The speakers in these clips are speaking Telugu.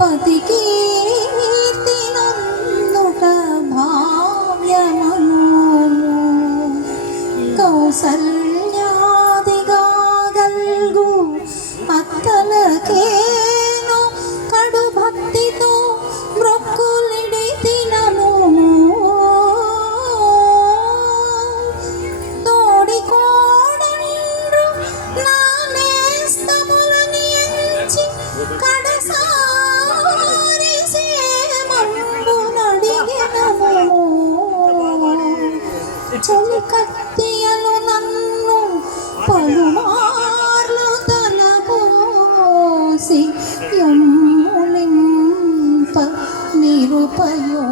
పతి కీర్తి నందుట భావ్యమను కౌసల్యాదిగా గల్గు అత్తలకేను కడు భక్తితో మ్రొక్కులిడి తినను తోడి కోడండ్రు నా నేస్తములని ఎంచి కడసారి సేమంబునడిగెనము చలి కత్తియలు నన్ను పలుమార్లు తలపోసి యమ్ములింప నిరుపయోగమను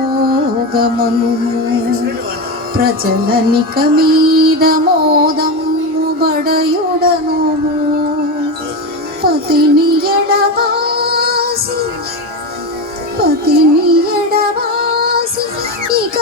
ప్రజలనిక మీద మోదము బడయుడను పతిని ఎడబాసి ఇక